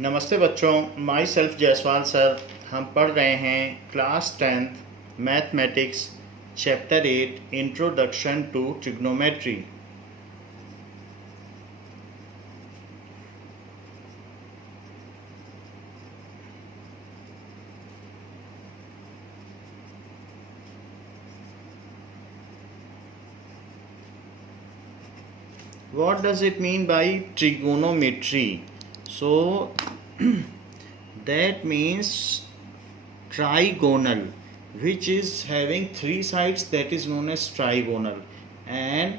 नमस्ते बच्चों, my self Jaiswal sir. हम पढ़ रहे हैं class 10th mathematics chapter 8 introduction to trigonometry. What does it mean by trigonometry? So that means trigonal, which is having three sides, that is known as trigonal, and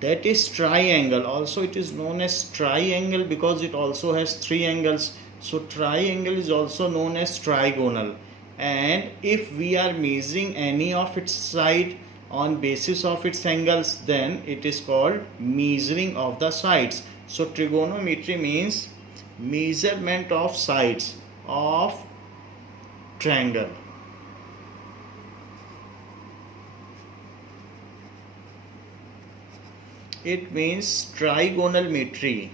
that is triangle. Also it is known as triangle because it also has three angles. So triangle is also known as trigonal, and if we are measuring any of its side on basis of its angles, then it is called measuring of the sides. So trigonometry means measurement of sides of triangle. It means trigonometry.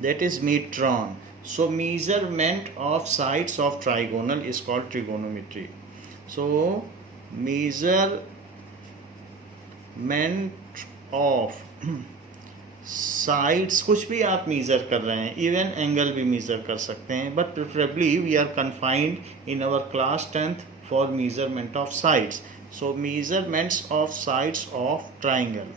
That is metron. So measurement of sides of trigonal is called trigonometry. So measurement of sides, कुछ भी आप measure कर रहे हैं, even angle भी measure कर सकते हैं, but preferably we are confined in our class 10th for measurement of sides. So measurements of sides of triangle.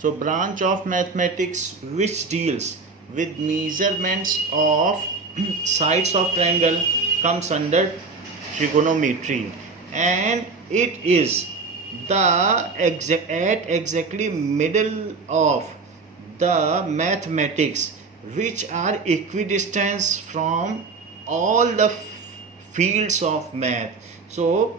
So branch of mathematics which deals with measurements of sides of triangle comes under trigonometry, and it is the exactly middle of the mathematics which are equidistant from all the fields of math. So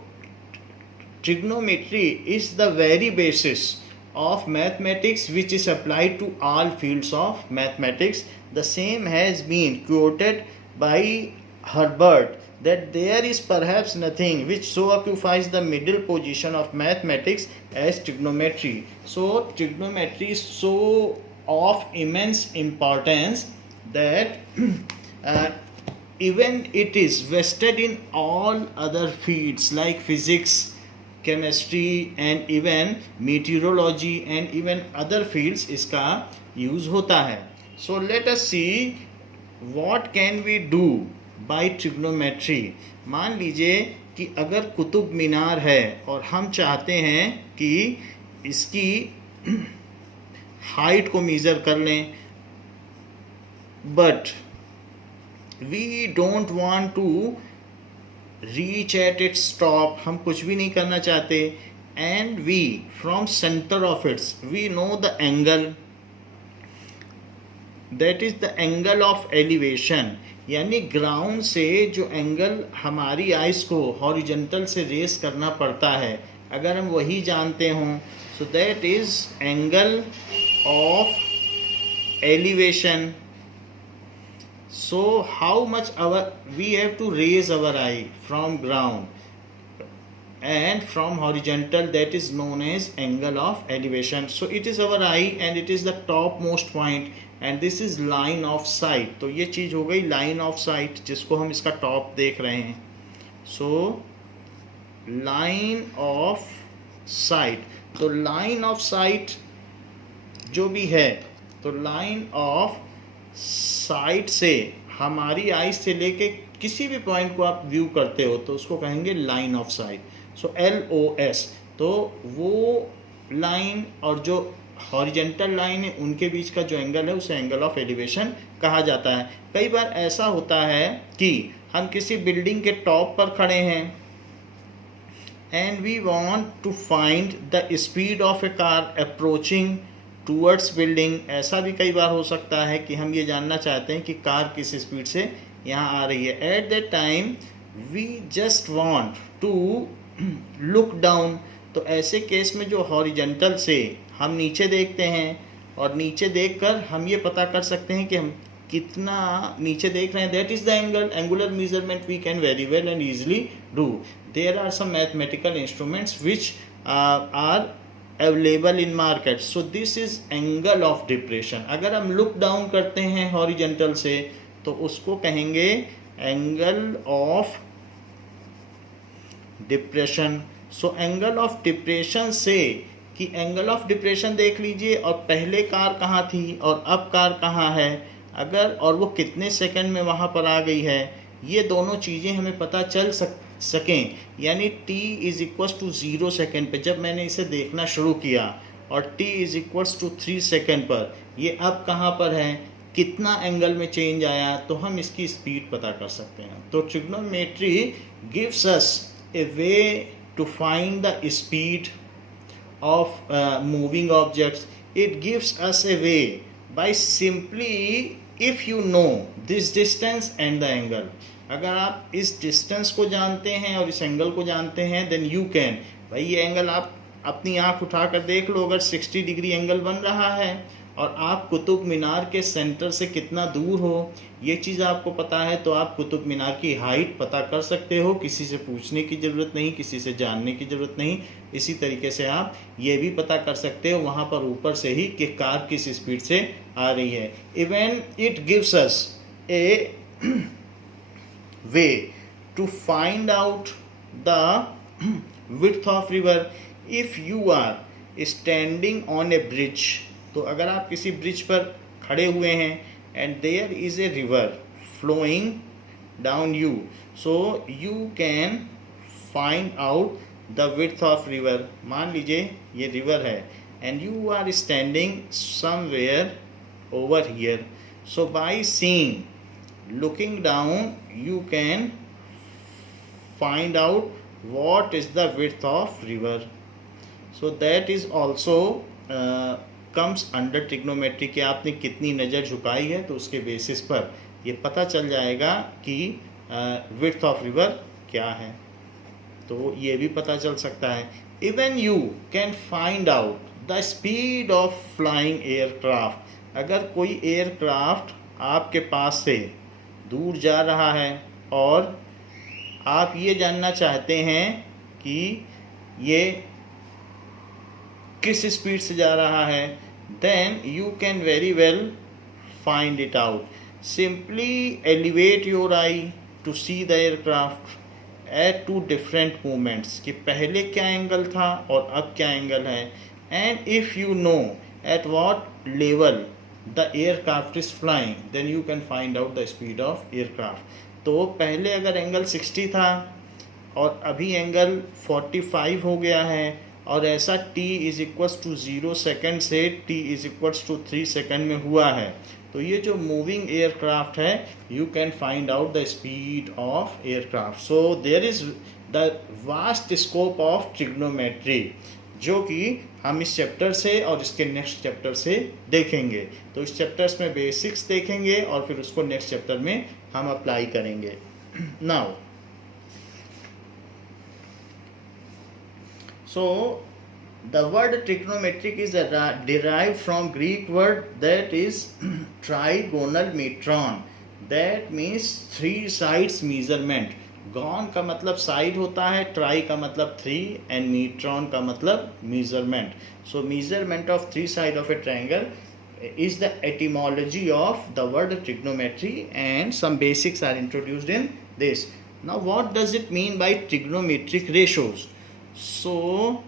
trigonometry is the very basis of mathematics which is applied to all fields of mathematics. The same has been quoted by Herbert that there is perhaps nothing which so occupies the middle position of mathematics as trigonometry. So trigonometry is so of immense importance that even it is vested in all other fields like physics, chemistry and even meteorology and even other fields इसका use होता है. So let us see what can we do by trigonometry. मान लीजिए कि अगर कुतुब मीनार है और हम चाहते हैं कि इसकी हाइट को मेजर कर लें, but we don't want to reach at its top, हम कुछ भी नहीं करना चाहते, and we from centre of its we know the angle, that is the angle of elevation, यानी ग्राउंड से जो एंगल हमारी आइज को हॉरिजॉन्टल से रेस करना पड़ता है, अगर हम वही जानते हों, सो that is angle of elevation. So how much we have to raise our eye from ground and from horizontal, that is known as angle of elevation. So it is our eye and it is the topmost point and this is line of sight. तो ये चीज़ हो गई line of sight जिसको हम इसका top देख रहे हैं. So line of sight, तो line of sight जो भी है, तो line of साइड से हमारी आइज से लेके किसी भी पॉइंट को आप व्यू करते हो तो उसको कहेंगे line of site. So LOS, तो वो लाइन और जो हॉरिजॉन्टल लाइन है उनके बीच का जो एंगल है उसे एंगल ऑफ एलिवेशन कहा जाता है. कई बार ऐसा होता है कि हम किसी बिल्डिंग के टॉप पर खड़े हैं and we want to find the speed of a car approaching towards building. ऐसा भी कई बार हो सकता है कि हम ये जानना चाहते हैं कि कार किस स्पीड से यहाँ आ रही है. At that time we just want to look down. तो ऐसे केस में जो हॉरिजॉन्टल से हम नीचे देखते हैं और नीचे देखकर हम ये पता कर सकते हैं कि हम कितना नीचे देख रहे हैं. That is the angle. Angular measurement we can very well and easily do. There are some mathematical instruments which are available in market, so this is angle of depression. अगर हम लुक डाउन करते हैं horizontal से तो उसको कहेंगे angle of depression. So angle of depression से कि एंगल ऑफ डिप्रेशन देख लीजिए, और पहले कार कहाँ थी और अब कार कहाँ है, अगर और वो कितने सेकंड में वहाँ पर आ गई है, ये दोनों चीज़ें हमें पता चल सकें। यानी t is equals to 0 second पे जब मैंने इसे देखना शुरू किया और t is equals to 3 second पर ये अब कहाँ पर है, कितना एंगल में चेंज आया, तो हम इसकी स्पीड पता कर सकते हैं। तो trigonometry gives us a way to find the speed of moving objects. It gives us a way by simply if you know this distance and the angle. अगर आप इस डिस्टेंस को जानते हैं और इस एंगल को जानते हैं then you can, भाई ये एंगल आप अपनी आँख उठाकर देख लो, अगर 60 डिग्री एंगल बन रहा है और आप कुतुब मीनार के सेंटर से कितना दूर हो, ये चीज़ आपको पता है, तो आप कुतुब मीनार की हाइट पता कर सकते हो, किसी से पूछने की ज़रूरत नहीं, किसी से जानने की ज़रूरत नहीं। इसी तरीके से आप ये भी पता कर सकते हो वहाँ पर ऊपर से ही कि कार किस स्पीड से आ रही है। Even it gives us a way to find out the width of river. If you are standing on a bridge, तो अगर आप किसी ब्रिज पर खड़े हुए हैं and there is a river flowing down you, so you can find out the width of river. मान लीजिए ये रिवर है and you are standing somewhere over here, so by seeing looking down you can find out what is the width of river. So that is also comes under trigonometry कि आपने कितनी नज़र झुकाई है, तो उसके बेसिस पर ये पता चल जाएगा कि width of river क्या है, तो ये भी पता चल सकता है। Even you can find out the speed of flying aircraft. अगर कोई एयरक्राफ्ट आपके पास से दूर जा रहा है और आप ये जानना चाहते हैं कि ये किस स्पीड से जा रहा है, then you can very well find it out. Simply elevate your eye to see the aircraft at two different moments कि पहले क्या एंगल था और अब क्या एंगल है, and if you know at what level the aircraft is flying, then you can find out the speed of aircraft. तो पहले अगर एंगल 60 था और अभी एंगल 45 हो गया है, और ऐसा t is equals to 0 second से t is equals to 3 second में हुआ है, तो ये जो मूविंग एयरक्राफ्ट है you can find out the speed of aircraft. So there is the vast scope of trigonometry, जो कि हम इस चैप्टर से और इसके नेक्स्ट चैप्टर से देखेंगे। तो इस चैप्टर्स में बेसिक्स देखेंगे और फिर उसको नेक्स्ट चैप्टर में हम अप्लाई करेंगे। Now so the word trigonometric is derived from Greek word that is trigonal metron, that means 3 sides measurement। Gone का मतलब साइड होता है, ट्राई का मतलब 3 एंड मीट्रॉन का मतलब measurement. So measurement of 3 side of A triangle is the etymology of the word trigonometry, and some basics are introduced in this. Now what does it mean by trigonometric ratios? So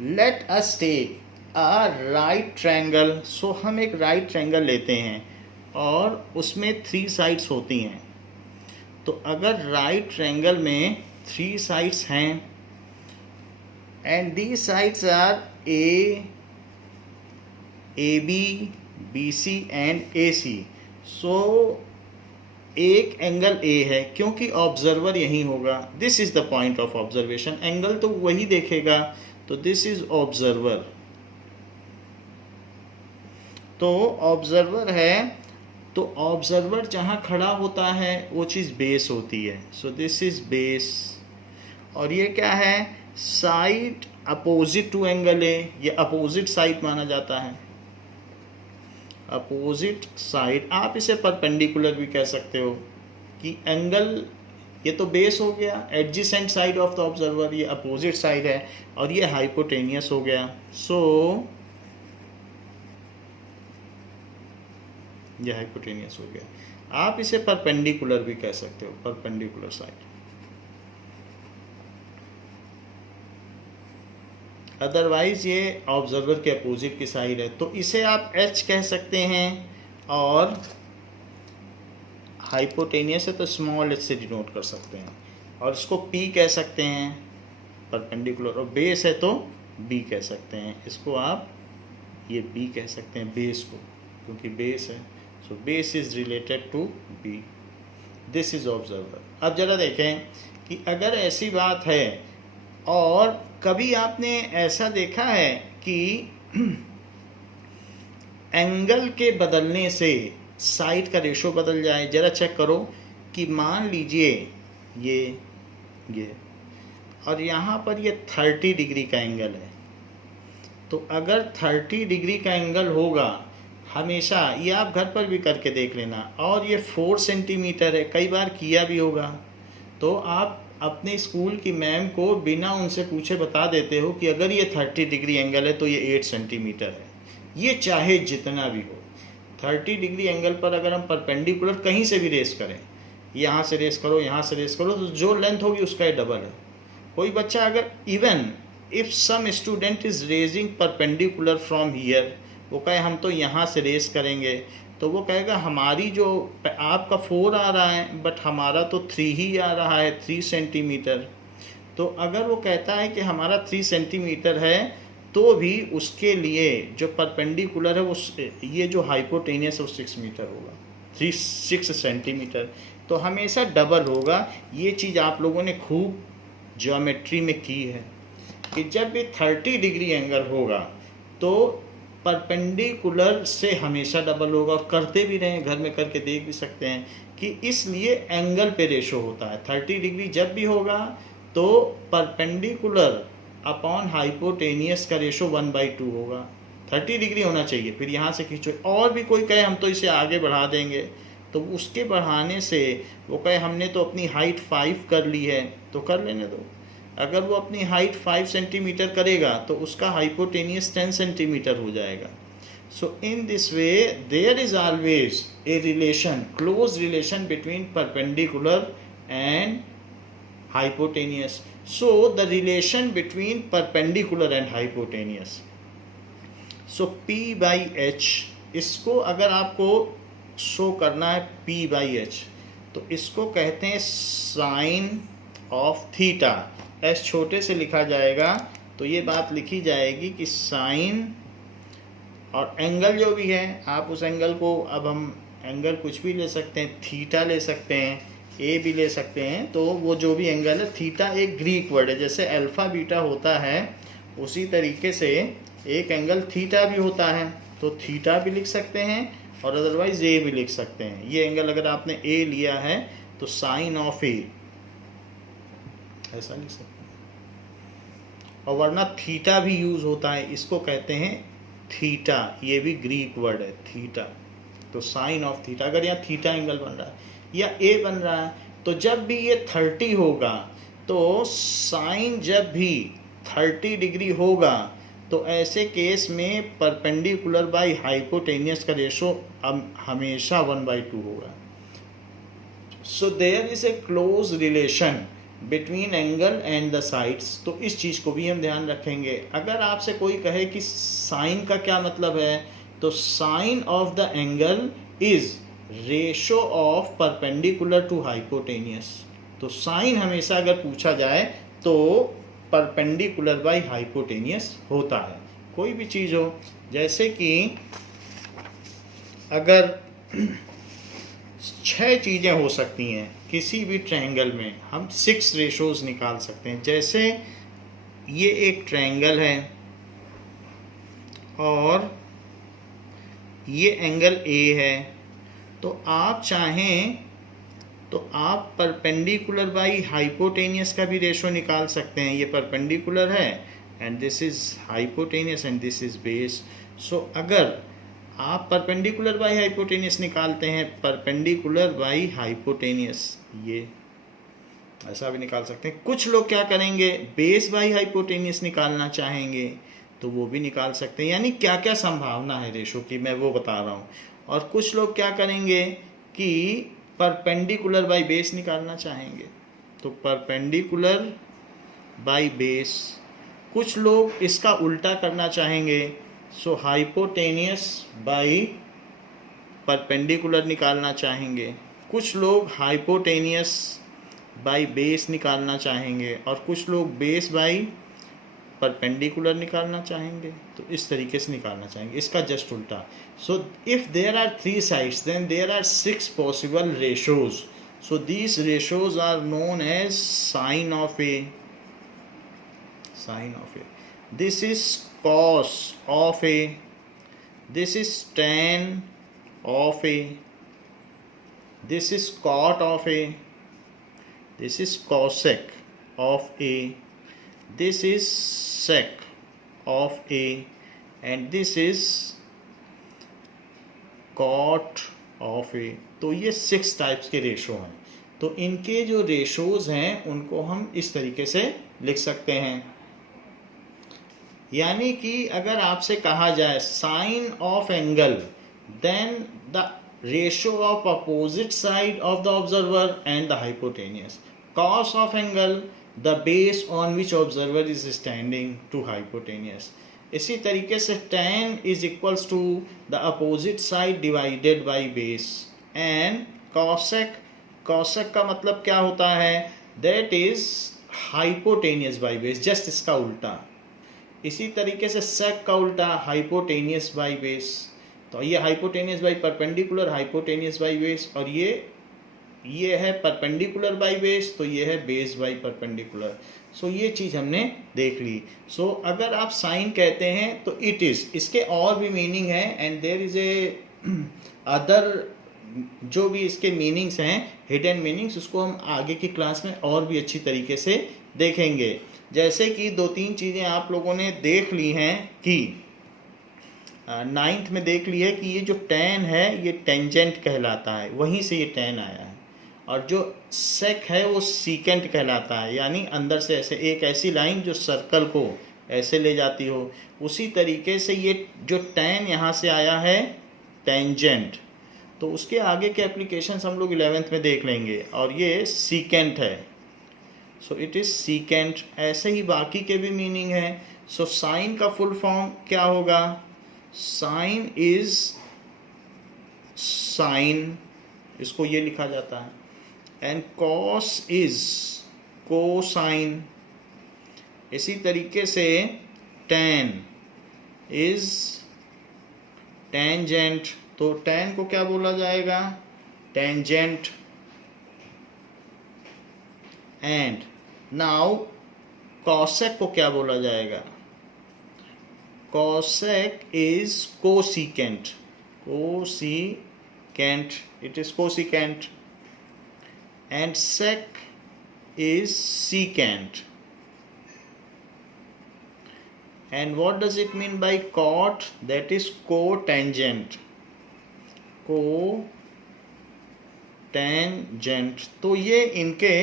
let us take a right triangle. So हम एक right triangle लेते हैं और उसमें 3 sides होती हैं। तो अगर राइट ट्रायंगल में 3 साइड्स हैं and the sides are A B B C and A C, so एक एंगल ए है क्योंकि ऑब्जर्वर यही होगा, this is the point of observation, angle तो वही देखेगा, तो दिस इज ऑब्जर्वर। तो ऑब्जर्वर है, तो ऑब्जर्वर जहाँ खड़ा होता है वो चीज़ बेस होती है, सो दिस इज बेस। और ये क्या है, side opposite to angle A, ये अपोजिट साइड माना जाता है। अपोजिट साइड, आप इसे परपेंडिकुलर भी कह सकते हो कि एंगल, ये तो बेस हो गया, adjacent side of the observer, ये अपोजिट साइड है, और ये हाइपोटेनियस हो गया। सो ये हाइपोटेनियस हो गया। आप इसे परपेंडिकुलर भी कह सकते हो, परपेंडिकुलर साइड। अदरवाइज ये ऑब्जर्वर के अपोजिट की साइड है, तो इसे आप एच कह सकते हैं, और हाइपोटेनियस है तो स्मॉल एच से डिनोट कर सकते हैं, और इसको पी कह सकते हैं परपेंडिकुलर, और बेस है तो बी कह सकते हैं। इसको आप ये बी कह सकते हैं बेस को, क्योंकि बेस है। So base is related to B, this is observer. अब जरा देखें कि अगर ऐसी बात है, और कभी आपने ऐसा देखा है कि एंगल के बदलने से साइड का रेशो बदल जाए। जरा चेक करो कि मान लीजिए ये और यहाँ पर ये 30 डिग्री का एंगल है, तो अगर 30 डिग्री का एंगल होगा हमेशा, ये आप घर पर भी करके देख लेना, और ये 4 सेंटीमीटर है, कई बार किया भी होगा, तो आप अपने स्कूल की मैम को बिना उनसे पूछे बता देते हो कि अगर ये 30 डिग्री एंगल है तो ये 8 सेंटीमीटर है। ये चाहे जितना भी हो, 30 डिग्री एंगल पर अगर हम परपेंडिकुलर कहीं से भी रेस करें, यहाँ से रेस करो, यहाँ से रेस करो, तो जो लेंथ होगी उसका ये डबल है। कोई बच्चा अगर even if some student is raising perpendicular from here, वो कहे हम तो यहाँ से रेस करेंगे, तो वो कहेगा हमारी जो आपका 4 आ रहा है बट हमारा तो 3 ही आ रहा है, 3 सेंटीमीटर। तो अगर वो कहता है कि हमारा 3 सेंटीमीटर है, तो भी उसके लिए जो परपेंडिकुलर है वो ये जो हाइपोटेनियस है वो 6 मीटर होगा, 6 सेंटीमीटर, तो हमेशा डबल होगा। ये चीज़ आप लोगों ने खूब ज्योमेट्री में की है कि जब भी 30 डिग्री एंगल होगा तो परपेंडिकुलर से हमेशा डबल होगा, और करते भी रहें, घर में करके देख भी सकते हैं कि इसलिए एंगल पे रेशो होता है। 30 डिग्री जब भी होगा तो परपेंडिकुलर अपॉन हाइपोटेनियस का रेशो 1/2 होगा। 30 डिग्री होना चाहिए, फिर यहाँ से खींचो। और भी कोई कहे हम तो इसे आगे बढ़ा देंगे, तो उसके बढ़ाने से वो कहे हमने तो अपनी हाइट 5 कर ली है, तो कर लेने दो। अगर वो अपनी हाइट 5 सेंटीमीटर करेगा तो उसका हाइपोटेनियस 10 सेंटीमीटर हो जाएगा। So in this way there is always a relation, close relation between perpendicular and hypotenuse. So the relation between perpendicular and hypotenuse. So P by H, इसको अगर आपको शो करना है P by H, तो इसको कहते हैं साइन ऑफ थीटा। एस छोटे से लिखा जाएगा, तो ये बात लिखी जाएगी कि साइन और एंगल जो भी है, आप उस एंगल को, अब हम एंगल कुछ भी ले सकते हैं, थीटा ले सकते हैं, ए भी ले सकते हैं, तो वो जो भी एंगल है, थीटा एक ग्रीक वर्ड है, जैसे अल्फ़ा बीटा होता है उसी तरीके से एक एंगल थीटा भी होता है, तो थीटा भी लिख सकते हैं और अदरवाइज ए भी लिख सकते हैं। ये एंगल अगर आपने ए लिया है तो साइन ऑफ ए ऐसा लिख सकते हैं, और वरना थीटा भी यूज़ होता है, इसको कहते हैं थीटा, ये भी ग्रीक वर्ड है थीटा। तो साइन ऑफ थीटा, अगर यहाँ थीटा एंगल बन रहा है या ए बन रहा है, तो जब भी ये 30 होगा, तो साइन जब भी 30 डिग्री होगा, तो ऐसे केस में परपेंडिकुलर बाई हाइपोटेनियस का रेशो हमेशा 1/2 होगा। So there is a close relation between angle and the sides, तो इस चीज़ को भी हम ध्यान रखेंगे। अगर आपसे कोई कहे कि साइन का क्या मतलब है, तो sine of the angle is ratio of perpendicular to hypotenuse. तो साइन हमेशा अगर पूछा जाए तो परपेंडिकुलर बाई हाइपोटेनियस होता है, कोई भी चीज़ हो। जैसे कि अगर 6 चीज़ें हो सकती हैं किसी भी ट्रायंगल में, हम 6 रेशोज़ निकाल सकते हैं। जैसे ये एक ट्रायंगल है और ये एंगल ए है, तो आप चाहें तो आप परपेंडिकुलर बाई हाइपोटेनियस का भी रेशो निकाल सकते हैं। ये परपेंडिकुलर है and this is hypotenuse and this is base. So अगर आप परपेंडिकुलर बाई हाइपोटेनियस निकालते हैं, परपेंडिकुलर बाई हाइपोटेनियस, ये ऐसा भी निकाल सकते हैं। कुछ लोग क्या करेंगे, बेस बाई हाइपोटेनियस निकालना चाहेंगे तो वो भी निकाल सकते हैं। यानी क्या क्या संभावना है रेशो की, मैं वो बता रहा हूँ। और कुछ लोग क्या करेंगे कि परपेंडिकुलर बाई बेस निकालना चाहेंगे, तो परपेंडिकुलर बाई बेस। कुछ लोग इसका उल्टा करना चाहेंगे, सो हाइपोटेनियस बाई परपेंडिकुलर निकालना चाहेंगे। कुछ लोग हाइपोटेनियस बाई बेस निकालना चाहेंगे और कुछ लोग बेस बाई परपेंडिकुलर निकालना चाहेंगे। तो इस तरीके से निकालना चाहेंगे, इसका जस्ट उल्टा। So if there are 3 sides then there are 6 possible ratios. So these ratios are known as sine of A, sine of A, this is cos of a, this is tan of a, this is cot of a, this is cosec of a, this is sec of a, and this is cot of a। तो ये 6 types के ratio हैं। तो इनके जो ratios हैं उनको हम इस तरीके से लिख सकते हैं। यानी कि अगर आपसे कहा जाए sine of angle, then the ratio of opposite side of the observer and the hypotenuse. Cos of angle, the base on which observer is standing to hypotenuse. इसी तरीके से tan is equals to the opposite side divided by base. And cosec, cosec का मतलब क्या होता है, that is hypotenuse by base, just इसका उल्टा। इसी तरीके से सेक का उल्टा हाइपोटेनियस बाई बेस। तो ये hypotenuse by perpendicular, hypotenuse by base, और ये है परपेंडिकुलर बाई बेस, तो ये है बेस बाई परपेंडिकुलर। सो ये चीज़ हमने देख ली। सो अगर आप साइन कहते हैं तो इट इज़, इसके और भी मीनिंग है, and there is a other, जो भी इसके मीनिंग्स हैं, हिडन मीनिंग्स, उसको हम आगे की क्लास में और भी अच्छी तरीके से देखेंगे। जैसे कि 2-3 चीज़ें आप लोगों ने देख ली हैं कि 9th में देख ली है कि ये जो tan है ये टेंजेंट कहलाता है, वहीं से ये tan आया है। और जो सेक है वो सीकेंट कहलाता है, यानी अंदर से ऐसे एक ऐसी लाइन जो सर्कल को ऐसे ले जाती हो। उसी तरीके से ये जो tan यहाँ से आया है टेंजेंट, तो उसके आगे के एप्लीकेशंस हम लोग 11th में देख लेंगे। और ये सीकेंट है, सो इट इज़ सीकेंट। ऐसे ही बाकी के भी मीनिंग है। सो साइन का फुल फॉर्म क्या होगा, साइन इज साइन, इसको ये लिखा जाता है। And cos is cosine. इसी तरीके से tan इज टेंजेंट, तो tan को क्या बोला जाएगा, टेंजेंट। एंड नाउ कॉसेक को क्या बोला जाएगा, cosec is cosecant, cosecant, it is cosecant. And sec is secant. And what does it mean by cot? That is cotangent, cotangent। तो ये इनके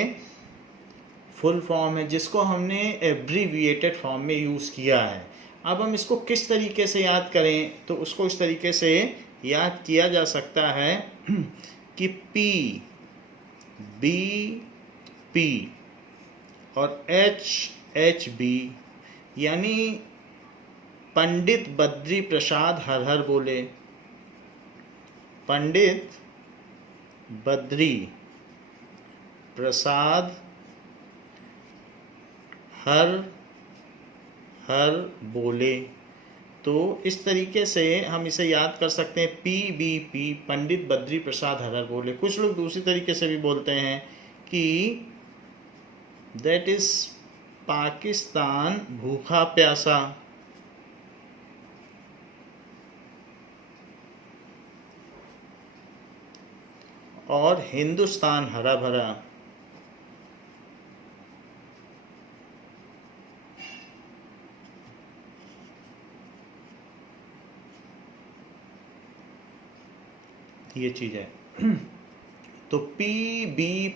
फुल फॉर्म है जिसको हमने एब्रीविएटेड फॉर्म में यूज़ किया है। अब हम इसको किस तरीके से याद करें, तो उसको इस तरीके से याद किया जा सकता है कि P, B, P और H, H, B, यानी पंडित बद्री प्रसाद हर हर बोले, पंडित बद्री प्रसाद हर हर बोले। तो इस तरीके से हम इसे याद कर सकते हैं, PBP, पंडित बद्री प्रसाद हर हर बोले। कुछ लोग दूसरी तरीके से भी बोलते हैं कि दैट इज पाकिस्तान भूखा प्यासा, और हिंदुस्तान हरा भरा। ये चीज़ है। तो PBPHHB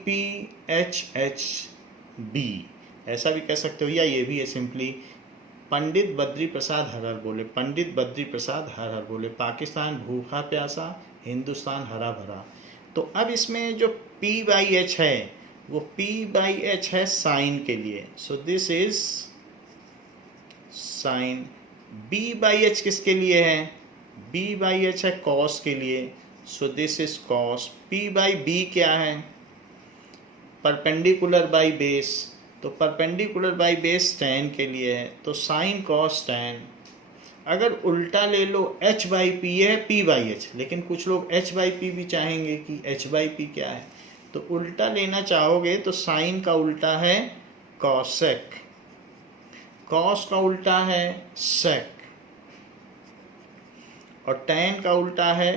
ऐसा भी कह सकते हो, या ये भी है सिंपली पंडित बद्री प्रसाद हर हर बोले, पंडित बद्री प्रसाद हर हर बोले, पाकिस्तान भूखा प्यासा, हिंदुस्तान हरा भरा। तो अब इसमें जो P/H है वो P/H है साइन के लिए, सो दिस इज साइन। B/H किसके लिए है? B/H है कॉस के लिए, सो दिस इज कॉस। P/B क्या है? परपेंडिकुलर बाई बेस, तो परपेंडिकुलर बाई बेस tan के लिए है, तो साइन कॉस tan। अगर उल्टा ले लो H/P है P/H, लेकिन कुछ लोग H/P भी चाहेंगे कि H/P क्या है, तो उल्टा लेना चाहोगे तो साइन का उल्टा है कॉसेक, कॉस का उल्टा है सेक, और tan का उल्टा है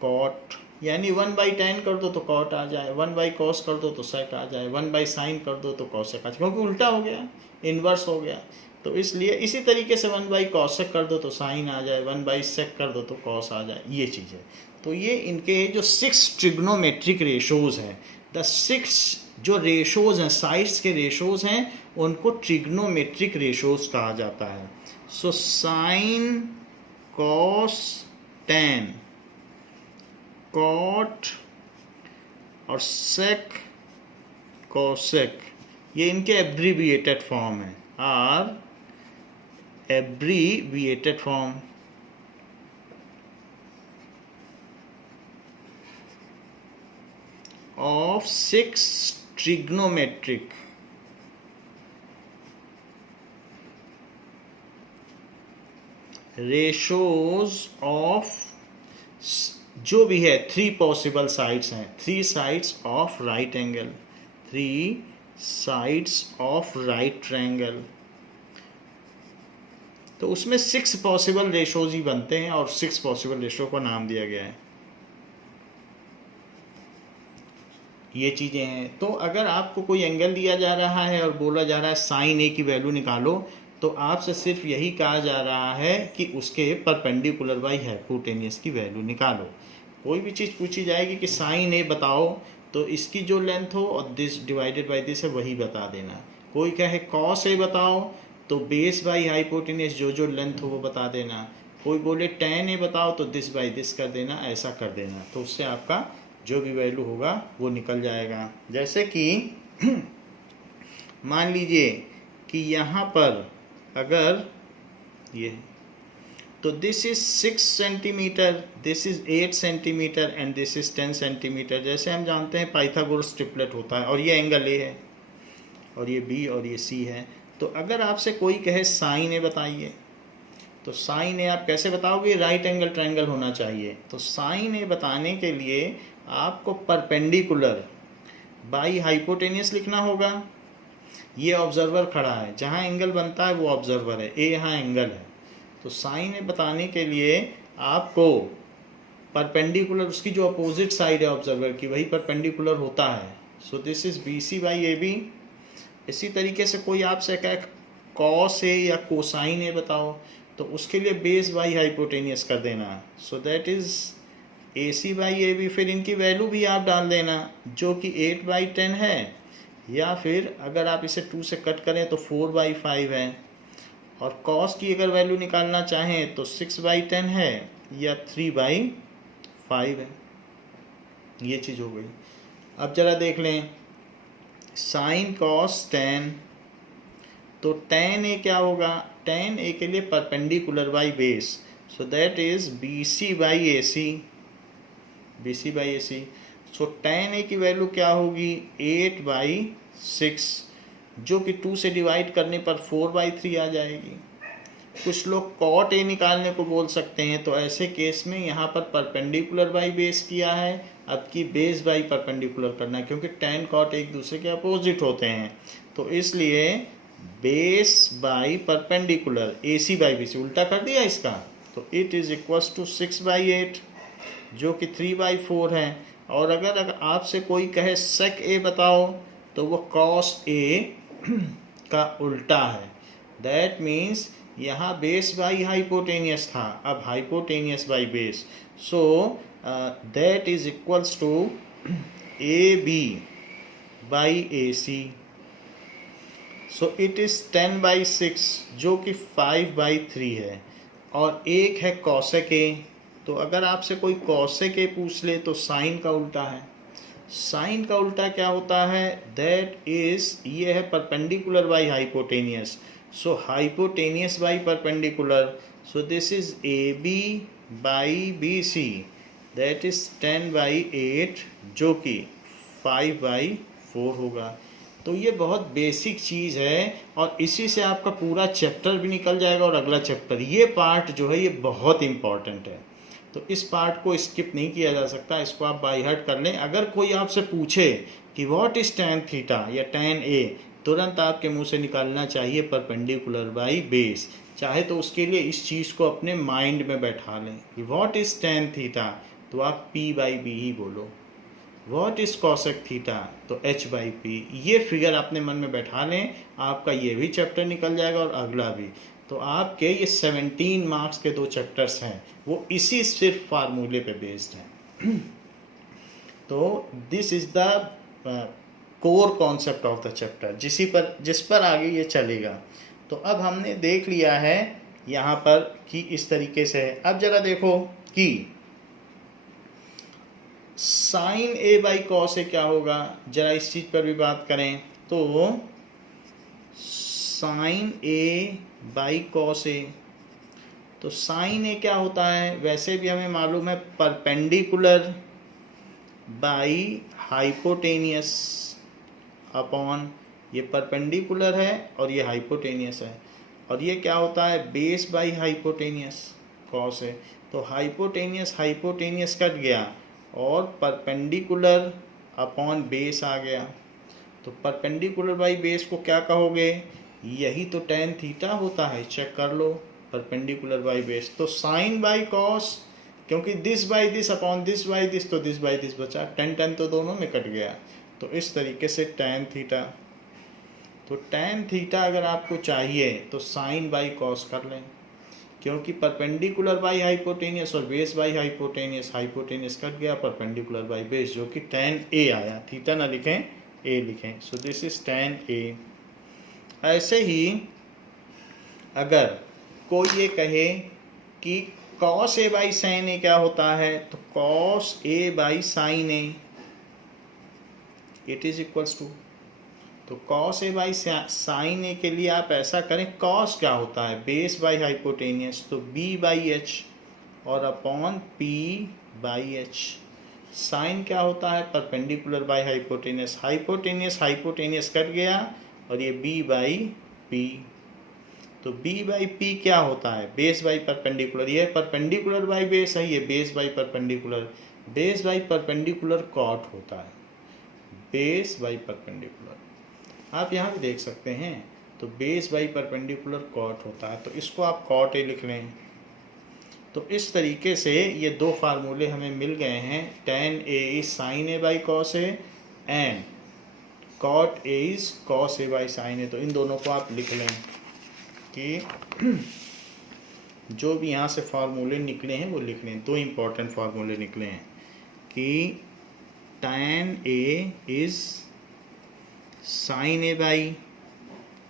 कॉट। यानी 1/tan कर दो तो कॉट आ जाए, 1/cos कर दो तो सेक आ जाए, 1/sin कर दो तो कॉसेक आ जाए, क्योंकि उल्टा हो गया, इन्वर्स हो गया। तो इसलिए इसी तरीके से 1/cosec कर दो तो साइन आ जाए, 1/sec कर दो तो कॉस आ जाए, ये चीज़ है। तो ये इनके जो 6 ट्रिग्नोमेट्रिक रेशोज़ हैं, द 6 जो रेशोज़ हैं, साइड्स के रेशोज़ हैं, उनको ट्रिग्नोमेट्रिक रेशोज़ कहा जाता है। So sine cos tan, cot और सेक कोसेक, ये इनके एब्रीविएटेड फॉर्म है, are abbreviated form. Of 6 trigonometric ratios of, जो भी है 3 पॉसिबल साइड्स हैं, 3 sides of right angle, 3 sides of right triangle. तो उसमें 6 पॉसिबल रेशोज ही बनते हैं, और 6 पॉसिबल रेशो को नाम दिया गया है। ये चीज़ें हैं। तो अगर आपको कोई एंगल दिया जा रहा है और बोला जा रहा है साइन ए की वैल्यू निकालो, तो आपसे सिर्फ यही कहा जा रहा है कि उसके परपेंडिकुलर बाई हाइपोटेनियस की वैल्यू निकालो। कोई भी चीज़ पूछी जाएगी कि साइन ए बताओ, तो इसकी जो लेंथ हो और दिस डिवाइडेड बाई दिस है वही बता देना। कोई कहे कॉस ए बताओ, तो बेस बाई हाइपोटेनियस जो लेंथ हो वो बता देना। कोई बोले टेन ए बताओ, तो दिस बाई दिस कर देना, ऐसा कर देना। तो उससे आपका जो भी वैल्यू होगा वो निकल जाएगा। जैसे कि मान लीजिए कि यहाँ पर अगर ये, तो this is 6 centimetre, this is 8 centimetre and this is 10 centimetre. जैसे हम जानते हैं पाइथागोरस ट्रिपलेट होता है, और ये एंगल ए है और ये बी और ये सी है। तो अगर आपसे कोई कहे साइन ए बताइए, तो साइन ए आप कैसे बताओगे? राइट एंगल ट्रायंगल होना चाहिए। तो साइन ए बताने के लिए आपको परपेंडिकुलर बाई हाइपोटेनियस लिखना होगा। ये ऑब्जर्वर खड़ा है, जहाँ एंगल बनता है वो ऑब्जर्वर है, ए यहाँ एंगल है। तो साइन ए बताने के लिए आपको परपेंडिकुलर, उसकी जो अपोजिट साइड है ऑब्जर्वर की, वही परपेंडिकुलर होता है। So this is B C by A B. इसी तरीके से कोई आपसे कहे कॉस ए या कोसाइन ए बताओ, तो उसके लिए बेस बाई हाइपोटेनियस कर देना। So that is A C by A B. फिर इनकी वैल्यू भी आप डाल देना, जो कि 8/10 है, या फिर अगर आप इसे 2 से कट करें तो 4/5 है। और कॉस की अगर वैल्यू निकालना चाहें तो 6/10 है या 3/5 है। ये चीज़ हो गई। अब जरा देख लें साइन कॉस tan, तो tan ए क्या होगा? tan ए के लिए perpendicular by base, so that is B C by A C, B C by A C. So tan A की वैल्यू क्या होगी? 8/6, जो कि 2 से डिवाइड करने पर 4/3 आ जाएगी। कुछ लोग कॉट ए निकालने को बोल सकते हैं, तो ऐसे केस में यहाँ पर परपेंडिकुलर बाई बेस किया है, अब की बेस बाई परपेंडिकुलर करना है, क्योंकि tan कॉट एक दूसरे के अपोजिट होते हैं। तो इसलिए base by perpendicular, A C by B C, उल्टा कर दिया इसका, तो इट इज़ इक्वल्स टू 6/8, जो कि 3/4 है। और अगर आपसे कोई कहे सेक ए बताओ, तो वो कॉस ए का उल्टा है। दैट मीन्स यहाँ बेस बाई हाइपोटेनियस था, अब hypotenuse by base. So that is equals to A B by A C. So it is 10/6 जो कि 5/3 है. और एक है कॉसेक ए. तो अगर आपसे कोई कॉसेक ए पूछ ले तो साइन का उल्टा है. साइन का उल्टा क्या होता है? दैट इज, ये है perpendicular by hypotenuse. So hypotenuse by perpendicular. So this is A B by B C. That is 10/8 जो कि 5/4 होगा. तो ये बहुत बेसिक चीज़ है और इसी से आपका पूरा चैप्टर भी निकल जाएगा. और अगला चैप्टर, ये पार्ट जो है ये बहुत इम्पॉर्टेंट है. तो इस पार्ट को स्किप नहीं किया जा सकता, इसको आप बाई हार्ट कर लें. अगर कोई आपसे पूछे कि व्हाट इज tan थीटा या tan ए, तुरंत आपके मुंह से निकालना चाहिए परपेंडिकुलर बाई बेस. चाहे तो उसके लिए इस चीज़ को अपने माइंड में बैठा लें कि व्हाट इज tan थीटा, तो आप p/b ही बोलो. व्हाट इज कॉसेक थीटा, तो h/p. ये फिगर अपने मन में बैठा लें, आपका ये भी चैप्टर निकल जाएगा और अगला भी. तो आपके ये 17 मार्क्स के 2 चैप्टर्स हैं वो इसी सिर्फ फार्मूले पे बेस्ड हैं. तो this is the core concept of the chapter, जिस पर आगे ये चलेगा. तो अब हमने देख लिया है यहाँ पर कि इस तरीके से है. अब जरा देखो कि साइन ए बाई कॉस ए क्या होगा, जरा इस चीज़ पर भी बात करें. तो साइन ए बाई कॉस ए, तो साइन ए क्या होता है? वैसे भी हमें मालूम है परपेंडिकुलर बाई हाइपोटेनियस अपॉन, ये परपेंडिकुलर है और ये हाइपोटेनियस है. और ये क्या होता है? बेस बाई हाइपोटेनियस कॉस है. तो हाइपोटेनियस हाइपोटेनियस कट गया और परपेंडिकुलर अपॉन बेस आ गया. तो परपेंडिकुलर बाई बेस को क्या कहोगे? यही तो tan थीटा होता है, चेक कर लो. परपेंडिकुलर बाई बेस, तो साइन बाई कॉस, क्योंकि this by this upon this by this, तो दिस बाई दिस बचा. tan तो दोनों में कट गया. तो इस तरीके से tan थीटा. तो tan थीटा अगर आपको चाहिए तो साइन बाई कॉस कर लें, क्योंकि परपेंडिकुलर बाई हाइपोटेनियस और base by hypotenuse, hypotenuse cut गया, परपेंडिकुलर बाई बेस जो कि tan ए आया. थीटा ना लिखें, ए लिखें. So this is tan A. ऐसे ही अगर कोई ये कहे कि cos A by sine A क्या होता है, तो cos A by sine A it is equals to, तो cos A by sine A के लिए आप ऐसा करें, cos क्या होता है? बेस बाई हाइपोटेनियस, तो b/h और अपॉन p/h. साइन क्या होता है? Perpendicular by hypotenuse, hypotenuse hypotenuse cut गया और ये b/p. तो b/p क्या होता है? Base by perpendicular. ये परपेंडिकुलर बाई बेस है, ये base by perpendicular. Base by perpendicular cot होता है, बेस बाई परपेंडिकुलर. आप यहाँ भी देख सकते हैं. तो बेस बाई परपेंडिकुलर कॉट होता है, तो इसको आप कॉट ए लिख लें. तो इस तरीके से ये 2 फार्मूले हमें मिल गए हैं. tan A is sine A by cos A and cot A is cos A by sine A. तो इन दोनों को आप लिख लें कि जो भी यहाँ से फार्मूले निकले हैं वो लिख लें. 2 इम्पॉर्टेंट फार्मूले निकले हैं कि tan A is sine A by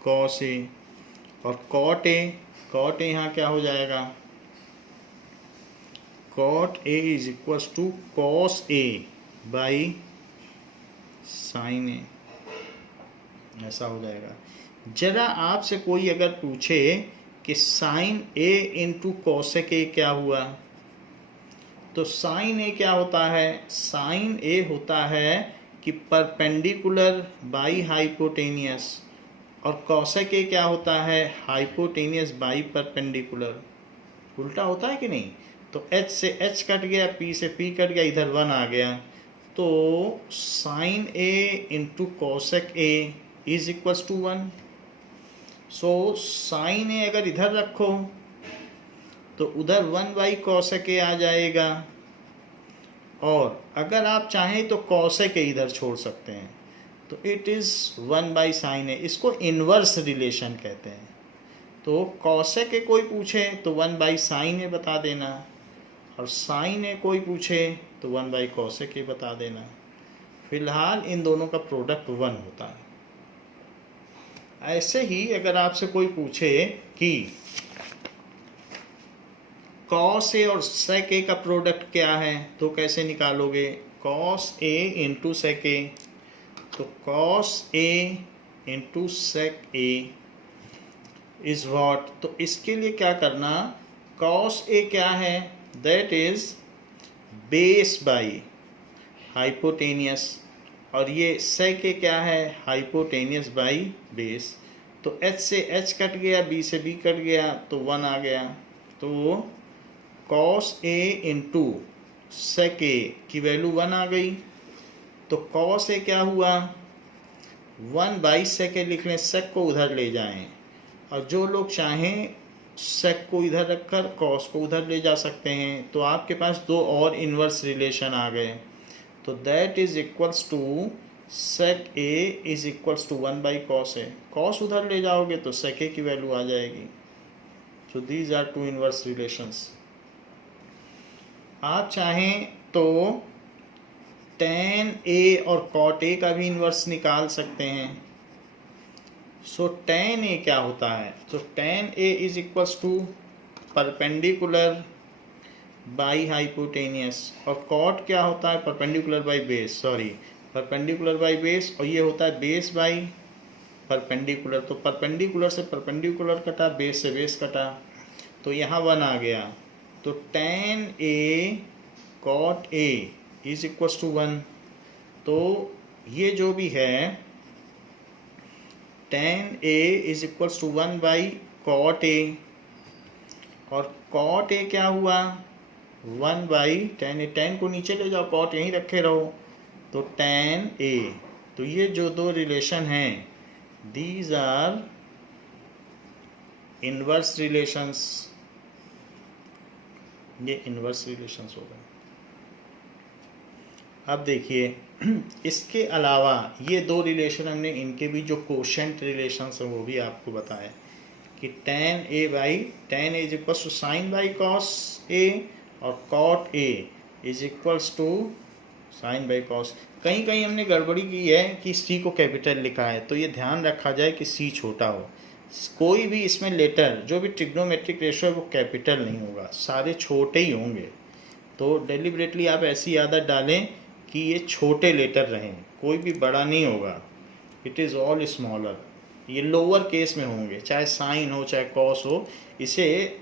cos A और cot ए यहाँ क्या हो जाएगा? cot A is equals to cos A by sine A, ऐसा हो जाएगा. जरा आपसे कोई अगर पूछे कि sine A into cosec A क्या हुआ, तो साइन ए क्या होता है? साइन ए होता है कि परपेंडिकुलर बाई हाइपोटेनियस, और कॉसेक ए क्या होता है? Hypotenuse by perpendicular. उल्टा होता है कि नहीं? तो h से h कट गया, p से p कट गया, इधर 1 आ गया. तो sine A into cosec A is equals to 1. So sine A अगर इधर रखो तो उधर 1/cosec ए आ जाएगा, और अगर आप चाहें तो cosec ए इधर छोड़ सकते हैं. तो इट इज़ 1/sin ए. इसको इन्वर्स रिलेशन कहते हैं. तो cosec ए कोई पूछे तो 1/sin ए बता देना, और साइन ए कोई पूछे तो 1/cos ए बता देना। फिलहाल इन दोनों का प्रोडक्ट 1 होता है। ऐसे ही अगर आपसे कोई पूछे कि cos ए और sec ए का प्रोडक्ट क्या है तो कैसे निकालोगे? cos ए इंटू sec ए, तो cos A into sec A is what? तो इसके लिए क्या करना, cos ए क्या है? That is base by hypotenuse, और ये sec ए क्या है? Hypotenuse by base. तो h से h कट गया, b से b कट गया, तो 1 आ गया। तो cos ए इंटू sec ए की वैल्यू 1 आ गई। तो cos ए क्या हुआ? 1/sec ए लिख लें, sec को उधर ले जाएं, और जो लोग चाहें sec को इधर रखकर cos को उधर ले जा सकते हैं। तो आपके पास दो और इन्वर्स रिलेशन आ गए। तो that is equals to sec a is equals to 1/cos A. cos उधर ले जाओगे तो sec a की वैल्यू आ जाएगी। So these are two inverse relations. आप चाहें तो tan a और cot a का भी इन्वर्स निकाल सकते हैं। सो tan a क्या होता है? तो tan a is equals to perpendicular by hypotenuse, और cot क्या होता है? Perpendicular by base, sorry perpendicular by base, और ये होता है बेस बाई परपेंडिकुलर। तो परपेंडिकुलर से परपेंडिकुलर कटा, बेस से बेस कटा, तो यहाँ 1 आ गया। तो tan a cot a is equals to 1। तो ये जो भी है tan a is equals to 1/cot a, और cot a क्या हुआ? 1/tan a। tan को नीचे ले जाओ, cot यहीं रखे रहो, तो tan a। तो ये जो दो रिलेशन हैं, दीज आर इनवर्स रिलेशंस। ये इनवर्स रिलेशंस हो गए। अब देखिए, इसके अलावा ये दो रिलेशन हमने, इनके भी जो कोशेंट रिलेशंस हैं वो भी आपको बताया कि tan a is equals to sine by cos A, और cot a is equals to sine by cos. कहीं कहीं हमने गड़बड़ी की है कि c को कैपिटल लिखा है, तो ये ध्यान रखा जाए कि c छोटा हो। कोई भी इसमें लेटर जो भी ट्रिग्नोमेट्रिक रेशो है वो कैपिटल नहीं होगा, सारे छोटे ही होंगे। तो डेलिबरेटली आप ऐसी आदत डालें कि ये छोटे लेटर रहें, कोई भी बड़ा नहीं होगा। It is all smaller. ये लोअर केस में होंगे, चाहे साइन हो चाहे कॉस हो, इसे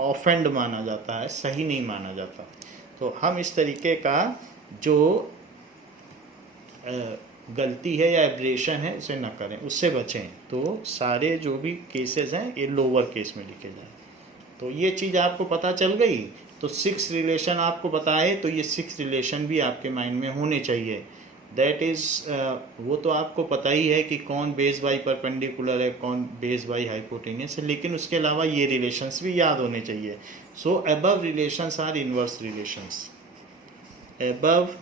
ऑफेंड माना जाता है, सही नहीं माना जाता। तो हम इस तरीके का जो गलती है या एब्रेशन है उसे ना करें, उससे बचें। तो सारे जो भी केसेस हैं ये लोअर केस में लिखे जाएं। तो ये चीज़ आपको पता चल गई। तो 6 रिलेशन आपको बताए, तो ये 6 रिलेशन भी आपके माइंड में होने चाहिए। दैट इज़ वो तो आपको पता ही है कि कौन बेस बाई परपेंडिकुलर है, कौन बेस बाई हाइपोटेनियस है, लेकिन उसके अलावा ये रिलेशंस भी याद होने चाहिए। So above relations are inverse relations. Above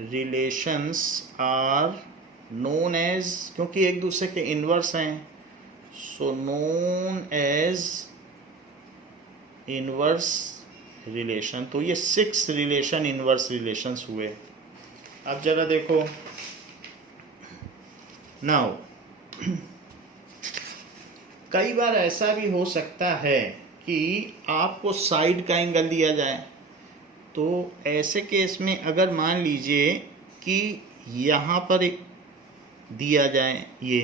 relations are known as, क्योंकि एक दूसरे के इनवर्स हैं, so known as inverse relation. तो ये 6 रिलेशन इनवर्स रिलेशंस हुए। अब जरा देखो, नाउ कई बार ऐसा भी हो सकता है कि आपको साइड का एंगल दिया जाए। तो ऐसे केस में अगर मान लीजिए कि यहाँ पर दिया जाए ये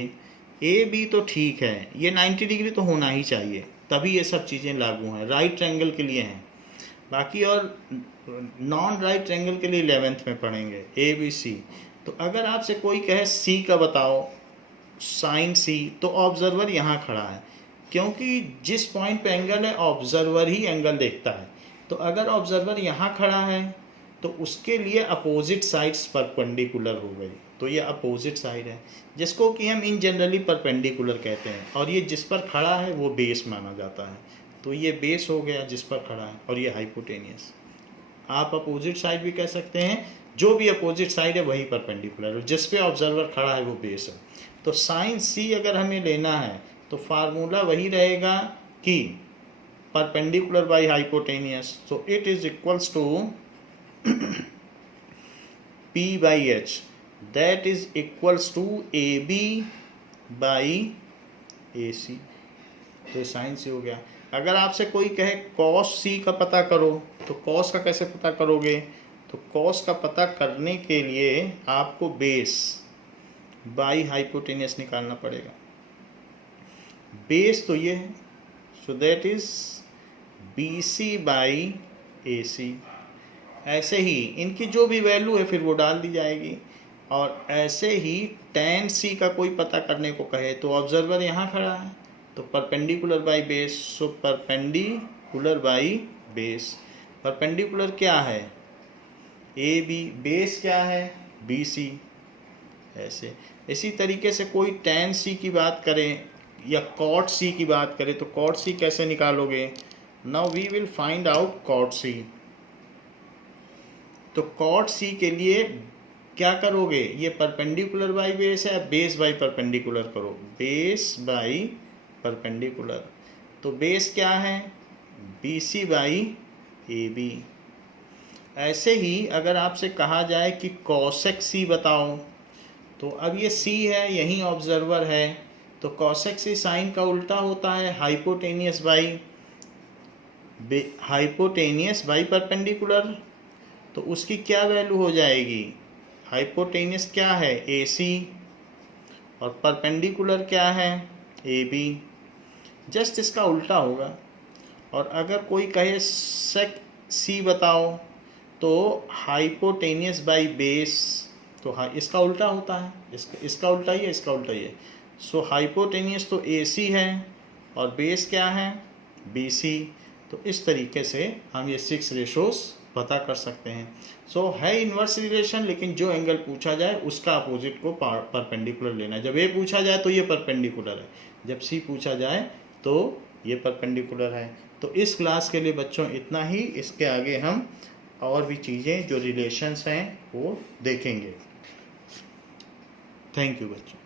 ए बी, तो ठीक है, ये 90 डिग्री तो होना ही चाहिए, तभी ये सब चीज़ें लागू हैं। राइट ट्रायंगल के लिए हैं, बाकी और नॉन राइट ट्रायंगल के लिए 11th में पढ़ेंगे ए बी सी। तो अगर आपसे कोई कहे सी का बताओ, साइन सी, तो ऑब्जर्वर यहाँ खड़ा है, क्योंकि जिस पॉइंट पे एंगल है ऑब्जर्वर ही एंगल देखता है। तो अगर ऑब्जर्वर यहाँ खड़ा है तो उसके लिए अपोजिट साइड्स परपेंडिकुलर हो गई, तो ये अपोजिट साइड है, जिसको कि हम इन जनरली परपेंडिकुलर कहते हैं, और ये जिस पर खड़ा है वो बेस माना जाता है। तो ये बेस हो गया जिस पर खड़ा है, और ये हाइपोटेनियस। आप अपोजिट साइड भी कह सकते हैं, जो भी अपोजिट साइड है वही परपेंडिकुलर है, जिस पे ऑब्जर्वर खड़ा है वो बेस है। तो साइन सी अगर हमें लेना है तो फार्मूला वही रहेगा कि perpendicular by hypotenuse, so it is equals to P by H, that is equals to AB by AC। तो साइन से हो गया। अगर आपसे कोई कहे cos C का पता करो, तो cos का कैसे पता करोगे? तो cos का पता करने के लिए आपको बेस बाई हाइपोटेनियस निकालना पड़ेगा। बेस तो ये है, सो that is BC by AC। ऐसे ही इनकी जो भी वैल्यू है फिर वो डाल दी जाएगी। और ऐसे ही tan C का कोई पता करने को कहे तो ऑब्जर्वर यहाँ खड़ा है, तो perpendicular by base, so perpendicular by base. Perpendicular क्या है? AB, बेस क्या है? BC। ऐसे इसी तरीके से कोई tan C की बात करें या cot C की बात करें तो cot C कैसे निकालोगे? Now we will find out cot C। तो cot C के लिए क्या करोगे? ये परपेंडिकुलर बाई बेस है, बेस बाई परपेंडिकुलर करो, बेस बाई परपेंडिकुलर। तो बेस क्या है? BC by AB। ऐसे ही अगर आपसे कहा जाए कि cosec C बताओ, तो अब ये C है, यही ऑब्जर्वर है, तो cosec C साइन का उल्टा होता है हाइपोटेनियस बाई परपेंडिकुलर। तो उसकी क्या वैल्यू हो जाएगी? हाइपोटेनियस क्या है? AC, और परपेंडिकुलर क्या है? AB। जस्ट इसका उल्टा होगा। और अगर कोई कहे sec C बताओ, तो हाइपोटेनियस बाई बेस, तो इसका उल्टा होता है, इसका उल्टा ही है, इसका उल्टा ही है। सो हाइपोटेनियस तो AC है और बेस क्या है? BC। तो इस तरीके से हम ये 6 रेशोस पता कर सकते हैं। सो है इन्वर्स रिलेशन, लेकिन जो एंगल पूछा जाए उसका अपोजिट को परपेंडिकुलर लेना है। जब A पूछा जाए तो ये परपेंडिकुलर है, जब C पूछा जाए तो ये परपेंडिकुलर है। तो इस क्लास के लिए बच्चों इतना ही। इसके आगे हम और भी चीज़ें जो रिलेशंस हैं वो देखेंगे। थैंक यू बच्चों।